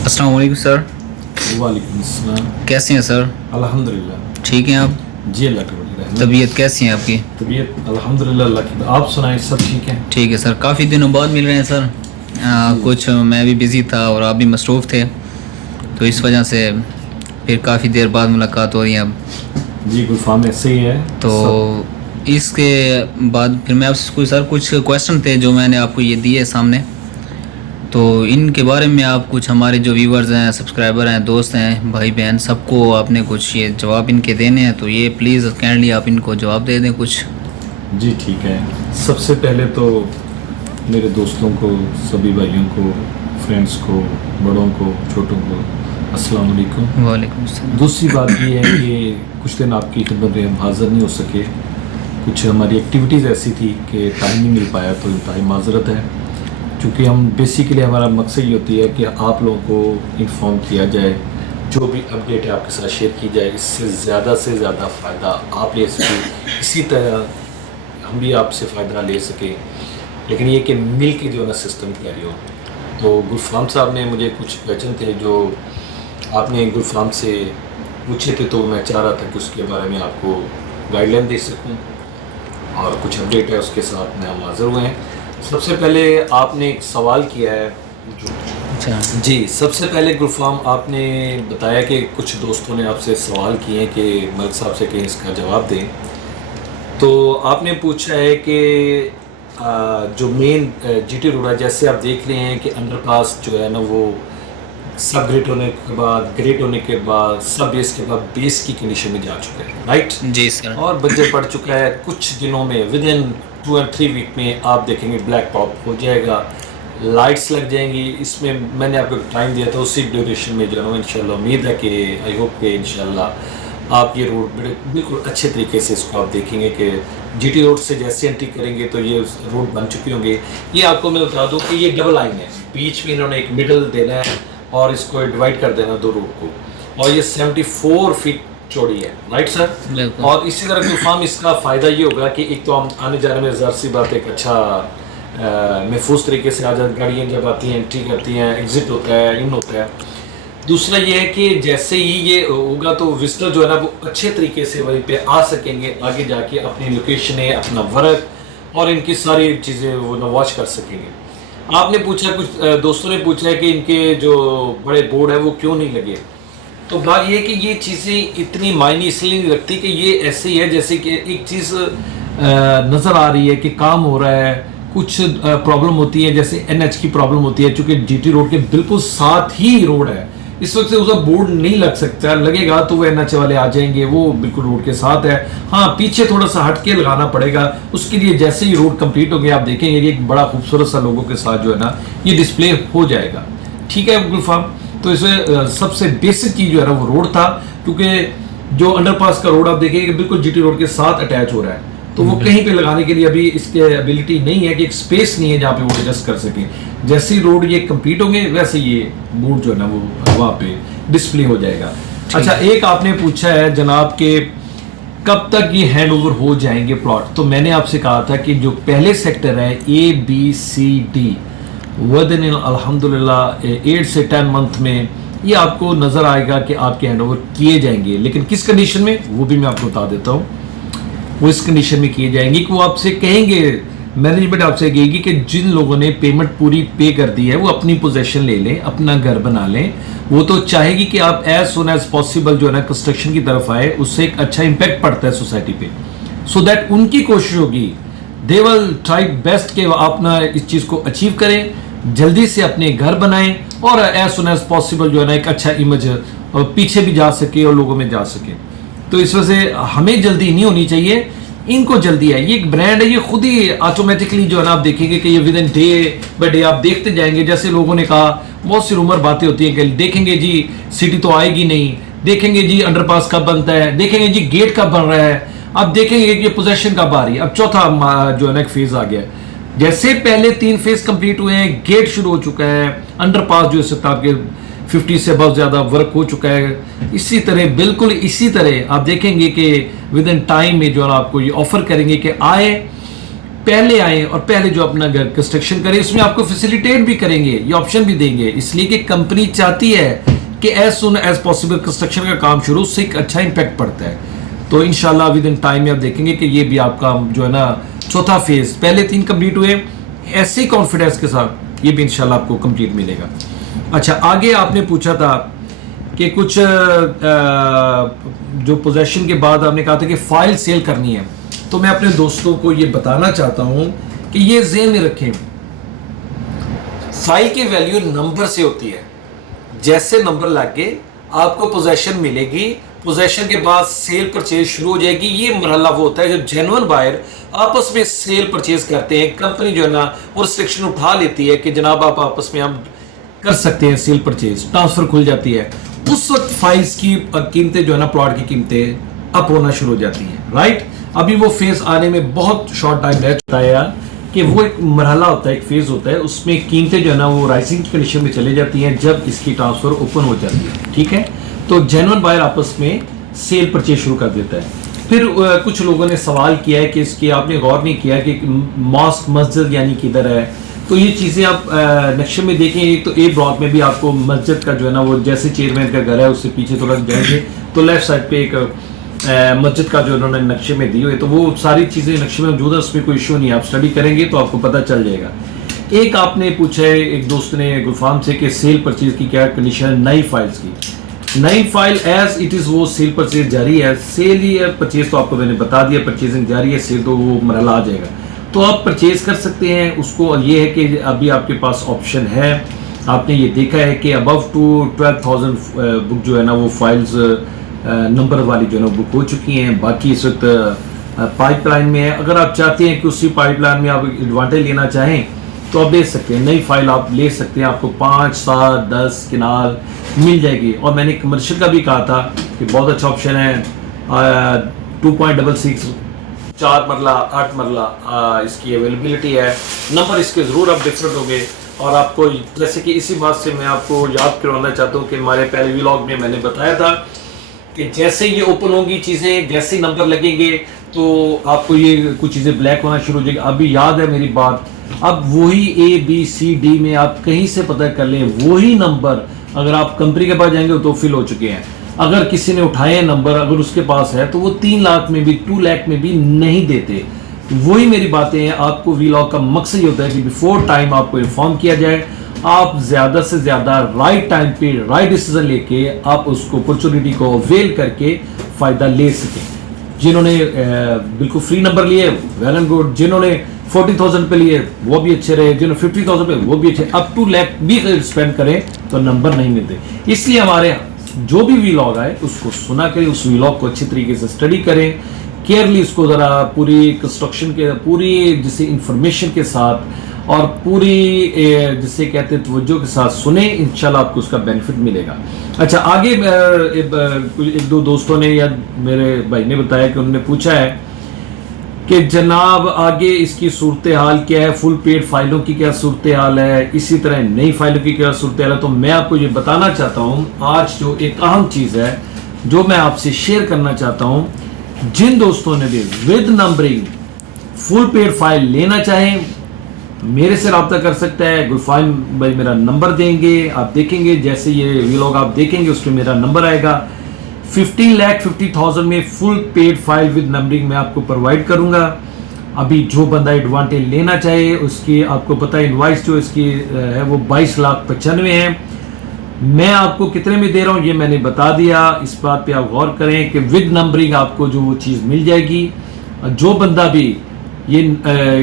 السلام علیکم سر. وعلیکم السلام. کیسے ہیں سر؟ الحمدللہ ٹھیک ہیں آپ؟ جی اللہ کا بڑی رحمت. طبیعت کیسی ہے آپ کی؟ طبیعت الحمدللہ اللہ کی. آپ سنائیں سب ٹھیک ہیں؟ ٹھیک ہے سر. کافی دنوں بعد مل رہے ہیں سر. کچھ میں بھی بزی تھا اور آپ بھی مصروف تھے تو اس وجہ سے پھر کافی دیر بعد ملاقات ہو رہی ہے اب. جی گلفام ایسے ہی ہے. تو اس کے بعد پھر میں آپ سے سر کچھ کویسچن تھے جو میں نے آپ کو یہ دیے سامنے، تو ان کے بارے میں آپ کچھ ہمارے جو ویورز ہیں، سبسکرائبر ہیں، دوست ہیں، بھائی بہن، سب کو آپ نے کچھ یہ جواب ان کے دینے ہیں، تو یہ پلیز کائنڈلی آپ ان کو جواب دے دیں کچھ. جی ٹھیک ہے. سب سے پہلے تو میرے دوستوں کو، سبھی بھائیوں کو، فرینڈس کو، بڑوں کو، چھوٹوں کو السلام علیکم. وعلیکم السلام. دوسری بات یہ ہے کہ کچھ دن آپ کی خدمت میں ہم حاضر نہیں ہو سکے. کچھ ہماری ایکٹیویٹیز ایسی تھی کہ ٹائم نہیں مل پایا، تو انتہائی معذرت ہے. چونکہ ہم بیسیکلی ہمارا مقصد یہ ہوتی ہے کہ آپ لوگوں کو انفارم کیا جائے، جو بھی اپڈیٹ ہے آپ کے ساتھ شیئر کی جائے، اس سے زیادہ فائدہ آپ لے سکیں، اسی طرح ہم بھی آپ سے فائدہ لے سکیں. لیکن یہ کہ مل کے جو ہے نا سسٹم کیری ہو. تو گلفام صاحب نے مجھے کچھ کویسچن تھے جو آپ نے گلفام سے پوچھے تھے، تو میں چاہ رہا تھا کہ اس کے بارے میں آپ کو گائیڈ لائن دے سکوں، اور کچھ اپڈیٹ ہے اس کے ساتھ میں ہم حاضر ہوئے ہیں. سب سے پہلے آپ نے ایک سوال کیا ہے جی. سب سے پہلے گلفام آپ نے بتایا کہ کچھ دوستوں نے آپ سے سوال کیے ہیں کہ ملک صاحب سے کہ اس کا جواب دیں. تو آپ نے پوچھا ہے کہ جو مین جی ٹی روڈ ہے، جیسے آپ دیکھ رہے ہیں کہ انڈر پاس جو ہے نا وہ سب گریٹ ہونے کے بعد، گریٹ ہونے کے بعد، سب بیس کے بعد بیس کی کنڈیشن میں جا چکا ہے، رائٹ؟ جی سر. اور بجٹ پڑ چکا ہے. کچھ دنوں میں ود ان 2 اور 3 ویک میں آپ دیکھیں گے بلیک ٹاپ ہو جائے گا، لائٹس لگ جائیں گی. اس میں میں نے آپ کو ٹائم دیا تھا، اسی ڈیوریشن میں جو ہے نا انشاءاللہ امید ہے کہ آئی ہوپ کہ انشاءاللہ آپ یہ روڈ بالکل اچھے طریقے سے اس کو آپ دیکھیں گے کہ جی ٹی روڈ سے جیسے انٹری کریں گے تو یہ روڈ بن چکی ہوں گے. یہ آپ کو میں بتا دوں کہ یہ ڈبل لائن ہے، بیچ میں انہوں نے ایک مڈل دینا ہے اور اس کو ڈیوائڈ کر دینا 2 روڈ کو، اور یہ 74 فٹ چوڑی ہے، رائٹ سر؟ اور اسی طرح گلفام اس کا فائدہ یہ ہوگا کہ ایک تو ہم آنے جانے میں ظاہر سی بات ایک اچھا محفوظ طریقے سے گاڑیاں جب آتی ہیں، انٹری کرتی ہیں، ایگزٹ ہوتا ہے، ان ہوتا ہے. دوسرا یہ ہے کہ جیسے ہی یہ ہوگا تو وزٹر جو ہے نا وہ اچھے طریقے سے وہیں پہ آ سکیں گے، آگے جا کے اپنی لوکیشنیں، اپنا ورک اور ان کی ساری چیزیں وہ واچ کر سکیں گے. آپ نے پوچھا، کچھ دوستوں نے پوچھا ہے کہ ان کے جو بڑے بورڈ ہیں وہ کیوں نہیں لگے. تو بات یہ ہے کہ یہ چیزیں اتنی معنی اس لیے نہیں رکھتی کہ یہ ایسے ہی ہے جیسے کہ ایک چیز نظر آ رہی ہے کہ کام ہو رہا ہے، کچھ پرابلم ہوتی ہے، جیسے این ایچ کی پرابلم ہوتی ہے، چونکہ جی ٹی روڈ کے بالکل ساتھ ہی روڈ ہے. اس وقت سے اس کا بورڈ نہیں لگ سکتا، لگے گا تو وہ این ایچ والے آ جائیں گے، وہ بالکل روڈ کے ساتھ ہے. ہاں پیچھے تھوڑا سا ہٹ کے لگانا پڑے گا. اس کے لیے جیسے ہی روڈ کمپلیٹ ہو گیا آپ دیکھیں گے کہ ایک بڑا خوبصورت سا لوگوں کے ساتھ جو ہے نا یہ ڈسپلے ہو جائے گا. ٹھیک ہے گلفام؟ تو اس میں سب سے بیسک چیز جو ہے نا وہ روڈ تھا، کیونکہ جو انڈر پاس کا روڈ آپ دیکھیں گے کہ بالکل جی ٹی روڈ کے ساتھ اٹیچ ہو رہا ہے، تو وہ کہیں پہ لگانے کے لیے ابھی اس کے ایبلٹی نہیں ہے کہ ایک سپیس نہیں ہے جہاں پہ وہ ایڈجسٹ کر سکیں. جیسے ہی روڈ یہ کمپلیٹ ہوں گے ویسے یہ بورڈ جو ہے نا وہ وہاں پہ ڈسپلے ہو جائے گا. اچھا، ایک آپ نے پوچھا ہے جناب کہ کب تک یہ ہینڈ اوور ہو جائیں گے پلاٹ. تو میں نے آپ سے کہا تھا کہ جو پہلے سیکٹر ہے ABCD ودن الحمدللہ 8 سے 10 منتھ میں یہ آپ کو نظر آئے گا کہ آپ کے ہینڈ اوور کیے جائیں گے. لیکن کس کنڈیشن میں وہ بھی میں آپ کو بتا دیتا ہوں. وہ اس کنڈیشن میں کیے جائیں گے کہ وہ آپ سے کہیں گے، مینجمنٹ آپ سے کہے گی کہ جن لوگوں نے پیمنٹ پوری پے کر دی ہے وہ اپنی پوزیشن لے لیں، اپنا گھر بنا لیں. وہ تو چاہے گی کہ آپ ایز سون ایز پاسبل جو ہے نا کنسٹرکشن کی طرف آئے، اس سے ایک اچھا امپیکٹ پڑتا ہے سوسائٹی پہ. سو دیٹ ان کی کوشش ہوگی، دے ول ٹرائی بیسٹ کہ آپ نا اس چیز کو اچیو کریں، جلدی سے اپنے گھر بنائیں اور ایز سون ایز پاسبل جو ہے نا ایک اچھا امیج پیچھے بھی جا سکے اور لوگوں میں جا سکے. تو اس وجہ سے ہمیں جلدی نہیں ہونی چاہیے، ان کو جلدی ہے. یہ ایک برانڈ ہے، یہ خود ہی آٹومیٹکلی جو ہے نا آپ دیکھیں گے کہ یہ with in day by day آپ دیکھتے جائیں گے. جیسے لوگوں نے کہا، بہت سی رومر باتیں ہوتی ہیں کہ دیکھیں گے جی سٹی تو آئے گی نہیں، دیکھیں گے جی انڈر پاس کب بنتا ہے، دیکھیں گے جی گیٹ کب بن رہا ہے، اب دیکھیں گے کہ یہ پوزیشن کب آ رہی ہے. اب چوتھا جو ہے نا ایک فیز آ گیا ہے. جیسے پہلے 3 فیز کمپلیٹ ہوئے ہیں، گیٹ شروع ہو چکا ہے، انڈر پاس جو اس وقت آپ کے 50 سے بہت زیادہ ورک ہو چکا ہے. اسی طرح بالکل اسی طرح آپ دیکھیں گے کہ ود ان ٹائم میں جو ہے آپ کو یہ آفر کریں گے کہ آئے پہلے آئیں اور پہلے جو اپنا گھر کنسٹرکشن کریں. اس میں آپ کو فیسیلیٹیٹ بھی کریں گے, یہ آپشن بھی دیں گے, اس لیے کہ کمپنی چاہتی ہے کہ as soon as possible construction کا کام شروع, اس سے ایک اچھا امپیکٹ پڑتا ہے. تو انشاءاللہ ود ان ٹائم میں آپ دیکھیں گے کہ یہ بھی آپ کا جو ہے نا چوتھا فیز, پہلے 3 کمپلیٹ ہوئے, ایسے ہی کانفیڈنس کے ساتھ یہ بھی انشاءاللہ آپ کو کمپلیٹ ملے گا. اچھا آگے آپ نے پوچھا تھا کہ کچھ جو پوزیشن کے بعد آپ نے کہا تھا کہ فائل سیل کرنی ہے. تو میں اپنے دوستوں کو یہ بتانا چاہتا ہوں کہ یہ ذہن میں رکھیں, فائل کی ویلیو نمبر سے ہوتی ہے. جیسے نمبر لگ کے آپ کو پوزیشن ملے گی, پوزیشن کے بعد سیل پرچیز شروع ہو جائے گی. یہ مرحلہ وہ ہوتا ہے جو جینوئن بائر آپس میں سیل پرچیز کرتے ہیں. کمپنی جو ہے نا وہ ریسٹرکشن اٹھا لیتی ہے کہ جناب آپ آپس میں ہم کر سکتے ہیں سیل پرچیز, ٹرانسفر کھل جاتی ہے. اس وقت فائلز کی قیمتیں جو ہے نا پلاٹ کی قیمتیں اپ ہونا شروع ہو جاتی ہیں. رائٹ, ابھی وہ فیز آنے میں بہت شارٹ ٹائم رہ چکا ہے کہ وہ ایک مرحلہ ہوتا ہے, ایک فیز ہوتا ہے, اس میں قیمتیں جو ہے نا وہ رائزنگ کنڈیشن میں چلے جاتی ہیں جب اس کی ٹرانسفر اوپن ہو جاتی ہے. ٹھیک ہے, تو جینوئن بائر آپس میں سیل پرچیز شروع کر دیتا ہے. پھر کچھ لوگوں نے سوال کیا ہے کہ اس کی آپ نے غور نہیں کیا کہ ماسک مسجد یعنی کدھر ہے. تو یہ چیزیں آپ نقشے میں دیکھیں تو اے بلاک میں بھی آپ کو مسجد کا جو ہے نا وہ جیسے چیئرمین کا گھر ہے اس سے پیچھے تھوڑا جائیں گے تو لیفٹ سائڈ پہ ایک مسجد کا جو انہوں نے نقشے میں دی ہوئے, تو وہ ساری چیزیں نقشے میں موجود ہے, اس میں کوئی ایشو نہیں ہے. آپ اسٹڈی کریں گے تو آپ کو پتہ چل جائے گا. ایک آپ نے پوچھا ہے ایک دوست نے گلفام سے کہ سیل پرچیز کی کیا کنڈیشن ہے نئی فائلز کی. نئی فائل ایز اٹ از وہ سیل پرچیز جاری ہے. سیل ہی ہے, پرچیز تو آپ کو میں نے بتا دیا, پرچیزنگ جاری ہے, سیل تو وہ مرحلہ آ جائے گا. تو آپ پرچیز کر سکتے ہیں اس کو. یہ ہے کہ ابھی آپ کے پاس آپشن ہے, آپ نے یہ دیکھا ہے کہ ابو ٹو 12,000 بک جو ہے نا وہ فائلز نمبر والی جو ہے نا بک ہو چکی ہیں. باقی اس وقت پائپ لائن میں ہے. اگر آپ چاہتے ہیں کہ اسی پائپ لائن میں آپ ایڈوانٹیج لینا چاہیں تو آپ لے سکتے ہیں, نئی فائل آپ لے سکتے ہیں. آپ کو 5, 7, 10 کنال مل جائے گی. اور میں نے کمرشل کا بھی کہا تھا کہ بہت اچھا آپشن ہے, 2.66 4 مرلہ 8 مرلہ اس کی اویلیبلٹی ہے. نمبر اس کے ضرور اب ڈفرینٹ ہو گئے. اور آپ کو جیسے کہ اسی بات سے میں آپ کو یاد کروانا چاہتا ہوں کہ ہمارے پہلے ولاگ میں نے بتایا تھا کہ جیسے یہ اوپن ہوں گی چیزیں, جیسے نمبر لگیں گے تو آپ کو یہ کچھ چیزیں بلیک ہونا شروع ہو جائے گی. ابھی یاد ہے میری بات, اب وہی A B C D میں آپ کہیں سے پتہ کر لیں, وہی نمبر اگر آپ کمپنی کے پاس جائیں گے تو فل ہو چکے ہیں. اگر کسی نے اٹھائے نمبر اگر اس کے پاس ہے تو وہ 3 لاکھ میں بھی 2 لاکھ میں بھی نہیں دیتے. وہی میری باتیں ہیں. آپ کو ولاگ کا مقصد یہ ہوتا ہے کہ بیفور ٹائم آپ کو انفارم کیا جائے, آپ زیادہ سے زیادہ رائٹ ٹائم پہ رائٹ ڈیسیزن لے کے آپ اس کو اپرچونٹی کو اویل کر کے فائدہ لے سکیں. جنہوں نے بالکل فری نمبر لیے ویل اینڈ گڈ, جنہوں نے 40,000 پہ لیے وہ بھی اچھے رہے, جنہوں نے 50,000 پہ وہ بھی اچھے. اب 2 لاکھ بھی اسپینڈ کریں تو نمبر نہیں ملتے. اس لیے ہمارے جو بھی ولاگ آئے اس کو سنا کریں, اس ولاگ کو اچھی طریقے سے اسٹڈی کریں, کیئرلی اس کو ذرا پوری کنسٹرکشن کے پوری جسے انفارمیشن کے ساتھ اور پوری جسے کہتے ہیں توجہ کے ساتھ سنیں. انشاءاللہ آپ کو اس کا بینیفٹ ملے گا. اچھا آگے ایک دو دوستوں نے یا میرے بھائی نے بتایا کہ انہوں نے پوچھا ہے کہ جناب آگے اس کی صورتحال کیا ہے, فل پیڈ فائلوں کی کیا صورتحال ہے, اسی طرح نئی فائلوں کی کیا صورتحال ہے. تو میں آپ کو یہ بتانا چاہتا ہوں آج جو ایک اہم چیز ہے جو میں آپ سے شیئر کرنا چاہتا ہوں, جن دوستوں نے بھی with numbering full paid file لینا چاہیں میرے سے رابطہ کر سکتا ہے. گلفام بھائی میرا نمبر دیں گے, آپ دیکھیں گے جیسے یہ ولاگ آپ دیکھیں گے اس پہ میرا نمبر آئے گا. 15,50,000 میں فل پیڈ فائل ود نمبرنگ میں آپ کو پرووائڈ کروں گا. ابھی جو بندہ ایڈوانٹیج لینا چاہے اس کی آپ کو پتہ ہے انوائس جو اس کی ہے وہ 22,95,000 ہے. میں آپ کو کتنے میں دے رہا ہوں یہ میں نے بتا دیا. اس بات پہ آپ غور کریں کہ ود نمبرنگ آپ کو جو وہ چیز مل جائے گی. جو بندہ بھی یہ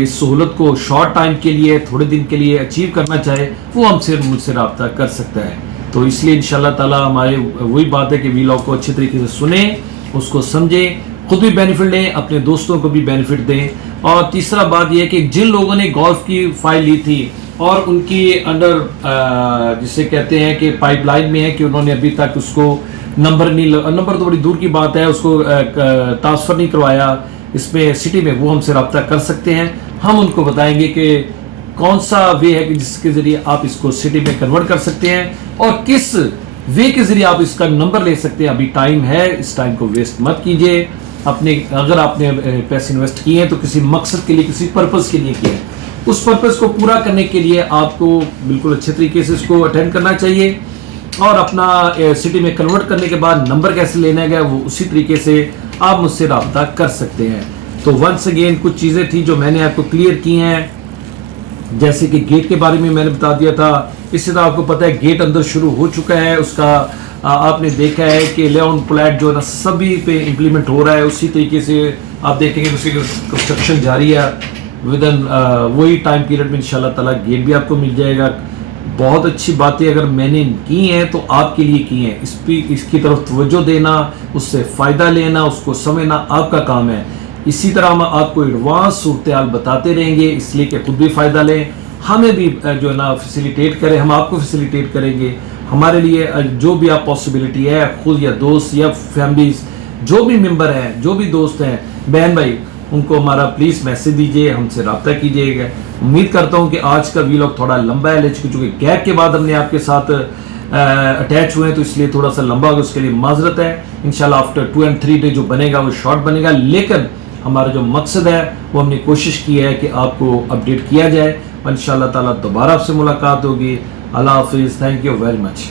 اس سہولت کو شارٹ ٹائم کے لیے تھوڑے دن کے لیے اچیو کرنا چاہے وہ مجھ سے رابطہ کر سکتا ہے. تو اس لیے انشاءاللہ تعالیٰ ہمارے وہی بات ہے کہ ولاگ کو اچھے طریقے سے سنیں, اس کو سمجھیں, خود بھی بینیفٹ لیں, اپنے دوستوں کو بھی بینیفٹ دیں. اور تیسرا بات یہ ہے کہ جن لوگوں نے گولف کی فائل لی تھی اور ان کی انڈر جسے کہتے ہیں کہ پائپ لائن میں ہے کہ انہوں نے ابھی تک اس کو نمبر تو بڑی دور کی بات ہے, اس کو ٹرانسفر نہیں کروایا اس میں سٹی میں, وہ ہم سے رابطہ کر سکتے ہیں. ہم ان کو بتائیں گے کہ کون سا وے ہے کہ جس کے ذریعے آپ اس کو سٹی میں کنورٹ کر سکتے ہیں اور کس وے کے ذریعے آپ اس کا نمبر لے سکتے ہیں. ابھی ٹائم ہے, اس ٹائم کو ویسٹ مت کیجیے. اپنے اگر آپ نے پیسے انویسٹ کیے ہیں تو کسی مقصد کے لیے کسی پرپز کے لیے کیا ہے, اس پرپز کو پورا کرنے کے لیے آپ کو بالکل اچھے طریقے سے اس کو اٹینڈ کرنا چاہیے, اور اپنا سٹی میں کنورٹ کرنے کے بعد نمبر کیسے لینا ہے وہ اسی طریقے سے آپ مجھ سے رابطہ کر سکتے ہیں. تو ونس اگین کچھ چیزیں تھیں جو میں نے آپ کو کلیئر کی ہیں, جیسے کہ گیٹ کے بارے میں نے بتا دیا تھا. اسی طرح آپ کو پتہ ہے گیٹ اندر شروع ہو چکا ہے, اس کا آپ نے دیکھا ہے کہ لیون پلیٹ جو ہے نا سبھی پہ امپلیمنٹ ہو رہا ہے. اسی طریقے سے آپ دیکھیں گے اس کی کنسٹرکشن جاری ہے, ود ان وہی ٹائم پیریڈ میں انشاءاللہ تعالیٰ گیٹ بھی آپ کو مل جائے گا. بہت اچھی باتیں اگر میں نے کی ہیں تو آپ کے لیے کی ہیں, اس کی طرف توجہ دینا, اس سے فائدہ لینا, اس کو سمجھنا آپ کا کام ہے. اسی طرح ہم آپ کو ایڈوانس صورتحال بتاتے رہیں گے, اس لیے کہ خود بھی فائدہ لیں, ہمیں بھی جو ہے نا فیسیلیٹیٹ کریں, ہم آپ کو فیسیلیٹیٹ کریں گے. ہمارے لیے جو بھی آپ پاسبلٹی ہے, خود یا دوست یا فیملیز جو بھی ممبر ہیں, جو بھی دوست ہیں, بہن بھائی, ان کو ہمارا پلیز میسج دیجئے, ہم سے رابطہ کیجئے گا. امید کرتا ہوں کہ آج کا ویلاگ تھوڑا لمبا ہے, لیکن چونکہ گیپ کے بعد ہم نے آپ کے ساتھ اٹیچ ہوئے ہیں تو اس لیے تھوڑا سا لمبا ہوگا, اس کے لیے معذرت ہے. انشاءاللہ آفٹر 2 and 3 ڈے جو بنے گا وہ شارٹ بنے گا, لیکن ہمارا جو مقصد ہے وہ ہم نے کوشش کی ہے کہ آپ کو اپڈیٹ کیا جائے. انشاءاللہ تعالیٰ دوبارہ آپ سے ملاقات ہوگی. اللہ حافظ. Thank you very much.